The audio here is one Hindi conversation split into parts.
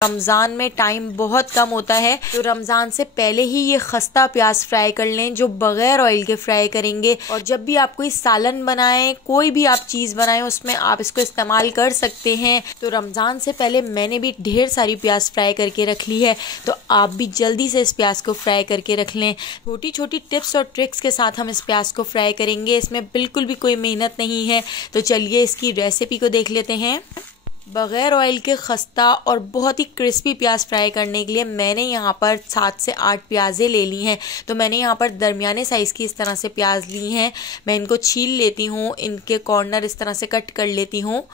रमज़ान में टाइम बहुत कम होता है, तो रमज़ान से पहले ही ये खस्ता प्याज फ्राई कर लें जो बग़ैर ऑयल के फ्राई करेंगे। और जब भी आप कोई सालन बनाएं, कोई भी आप चीज़ बनाएं, उसमें आप इसको इस्तेमाल कर सकते हैं। तो रमज़ान से पहले मैंने भी ढेर सारी प्याज फ्राई करके रख ली है, तो आप भी जल्दी से इस प्याज को फ्राई करके रख लें। छोटी छोटी टिप्स और ट्रिक्स के साथ हम इस प्याज को फ्राई करेंगे, इसमें बिल्कुल भी कोई मेहनत नहीं है। तो चलिए इसकी रेसिपी को देख लेते हैं। बग़ैर ऑयल के खस्ता और बहुत ही क्रिस्पी प्याज फ्राई करने के लिए मैंने यहाँ पर 7 से 8 प्याज़ें ले ली हैं। तो मैंने यहाँ पर दरमियाने साइज़ की इस तरह से प्याज ली हैं। मैं इनको छील लेती हूँ, इनके कॉर्नर इस तरह से कट कर लेती हूँ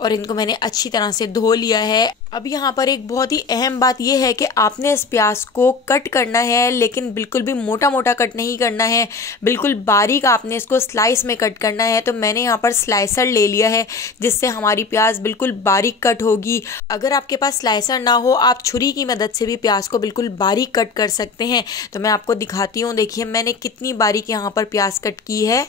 और इनको मैंने अच्छी तरह से धो लिया है। अब यहाँ पर एक बहुत ही अहम बात यह है कि आपने इस प्याज को कट करना है, लेकिन बिल्कुल भी मोटा मोटा कट नहीं करना है, बिल्कुल बारीक आपने इसको स्लाइस में कट करना है। तो मैंने यहाँ पर स्लाइसर ले लिया है, जिससे हमारी प्याज बिल्कुल बारीक कट होगी। अगर आपके पास स्लाइसर ना हो, आप छुरी की मदद से भी प्याज को बिल्कुल बारीक कट कर सकते हैं। तो मैं आपको दिखाती हूँ, देखिए मैंने कितनी बारीक यहाँ पर प्याज कट की है।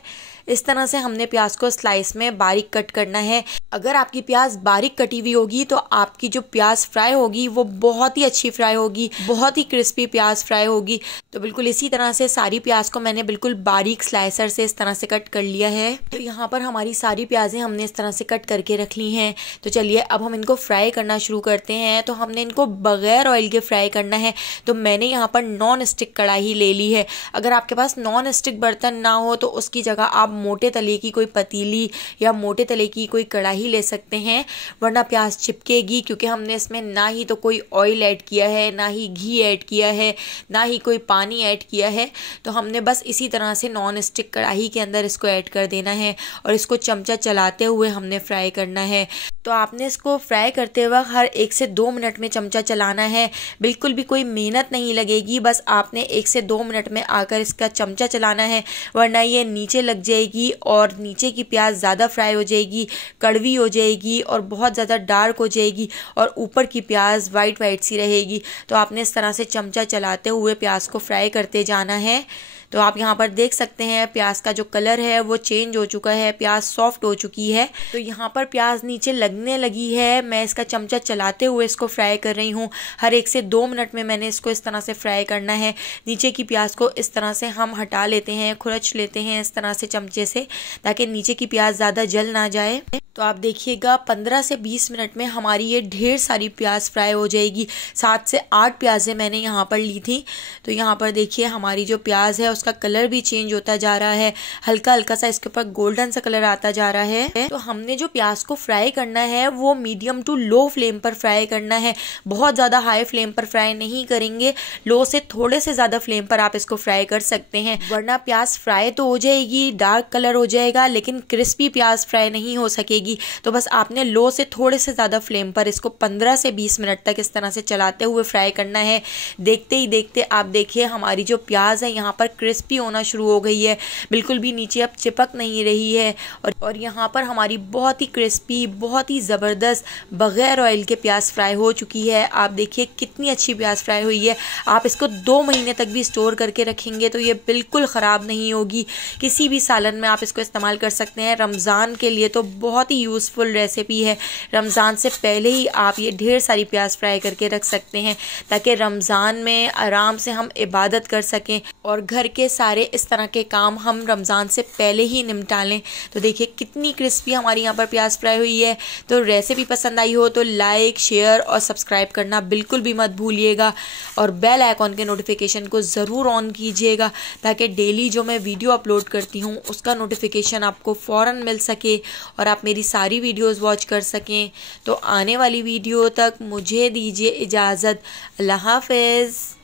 इस तरह से हमने प्याज को स्लाइस में बारीक कट करना है। अगर आपकी प्याज बारीक कटी हुई होगी तो आपकी जो प्याज फ्राई होगी वो बहुत ही अच्छी फ्राई होगी, बहुत ही क्रिस्पी प्याज फ्राई होगी। तो बिल्कुल इसी तरह से सारी प्याज को मैंने बिल्कुल बारीक स्लाइसर से इस तरह से कट कर लिया है। तो यहाँ पर हमारी सारी प्याजें हमने इस तरह से कट करके रख ली हैं। तो चलिए अब हम इनको फ्राई करना शुरू करते हैं। तो हमने इनको बगैर ऑयल के फ्राई करना है। तो मैंने यहाँ पर नॉन स्टिक कढ़ाई ले ली है। अगर आपके पास नॉन स्टिक बर्तन ना हो तो उसकी जगह आप मोटे तले की कोई पतीली या मोटे तले की कोई कढ़ाई ले सकते हैं, वरना प्याज चिपकेगी, क्योंकि हमने इसमें ना ही तो कोई ऑयल ऐड किया है, ना ही घी ऐड किया है, ना ही कोई पानी ऐड किया है। तो हमने बस इसी तरह से नॉन स्टिक कढ़ाई के अंदर इसको ऐड कर देना है और इसको चमचा चलाते हुए हमने फ्राई करना है। तो आपने इसको फ्राई करते वक्त हर 1 से 2 मिनट में चमचा चलाना है, बिल्कुल भी कोई मेहनत नहीं लगेगी। बस आपने 1 से 2 मिनट में आकर इसका चमचा चलाना है, वरना ये नीचे लग जाएगी और नीचे की प्याज ज़्यादा फ्राई हो जाएगी, कड़वी हो जाएगी और बहुत ज़्यादा डार्क हो जाएगी, और ऊपर की प्याज वाइट वाइट सी रहेगी। तो आपने इस तरह से चमचा चलाते हुए प्याज को फ्राई करते जाना है। तो आप यहाँ पर देख सकते हैं प्याज का जो कलर है वो चेंज हो चुका है, प्याज सॉफ्ट हो चुकी है। तो यहाँ पर प्याज नीचे लगने लगी है। मैं इसका चमचा चलाते हुए इसको फ्राई कर रही हूँ। हर 1 से 2 मिनट में मैंने इसको इस तरह से फ्राई करना है। नीचे की प्याज को इस तरह से हम हटा लेते हैं, खुरच लेते हैं इस तरह से चमचे से, ताकि नीचे की प्याज ज़्यादा जल ना जाए। तो आप देखिएगा 15 से 20 मिनट में हमारी ये ढेर सारी प्याज फ्राई हो जाएगी। 7 से 8 प्याज़ें मैंने यहाँ पर ली थी। तो यहाँ पर देखिए हमारी जो प्याज है उसका कलर भी चेंज होता जा रहा है, हल्का हल्का सा इसके ऊपर गोल्डन सा कलर आता जा रहा है। तो हमने जो प्याज को फ्राई करना है वो मीडियम टू लो फ्लेम पर फ्राई करना है, बहुत ज़्यादा हाई फ्लेम पर फ्राई नहीं करेंगे। लो से थोड़े से ज़्यादा फ्लेम पर आप इसको फ्राई कर सकते हैं, वरना प्याज फ्राई तो हो जाएगी, डार्क कलर हो जाएगा, लेकिन क्रिस्पी प्याज फ्राई नहीं हो सकेगी। तो बस आपने लो से थोड़े से ज़्यादा फ्लेम पर इसको 15 से 20 मिनट तक इस तरह से चलाते हुए फ्राई करना है। देखते ही देखते आप देखिए हमारी जो प्याज है यहाँ पर क्रिस्पी होना शुरू हो गई है, बिल्कुल भी नीचे अब चिपक नहीं रही है। और यहाँ पर हमारी बहुत ही क्रिस्पी, बहुत ही ज़बरदस्त बग़ैर ऑयल के प्याज फ्राई हो चुकी है। आप देखिए कितनी अच्छी प्याज फ्राई हुई है। आप इसको 2 महीने तक भी स्टोर करके रखेंगे तो ये बिल्कुल ख़राब नहीं होगी। किसी भी सालन में आप इसको इस्तेमाल कर सकते हैं। रमज़ान के लिए तो बहुत ही यूज़फुल रेसिपी है। रमज़ान से पहले ही आप ये ढेर सारी प्याज फ्राई करके रख सकते हैं, ताकि रमज़ान में आराम से हम इबादत कर सकें और घर के सारे इस तरह के काम हम रमज़ान से पहले ही निपटा लें। तो देखिए कितनी क्रिस्पी हमारी यहाँ पर प्याज फ्राई हुई है। तो रेसिपी पसंद आई हो तो लाइक, शेयर और सब्सक्राइब करना बिल्कुल भी मत भूलिएगा, और बेल आइकॉन के नोटिफिकेशन को ज़रूर ऑन कीजिएगा, ताकि डेली जो मैं वीडियो अपलोड करती हूँ उसका नोटिफिकेशन आपको फ़ौरन मिल सके और आप मेरी सारी वीडियोस वॉच कर सकें। तो आने वाली वीडियो तक मुझे दीजिए इजाज़त। अल्लाह हाफ़िज़।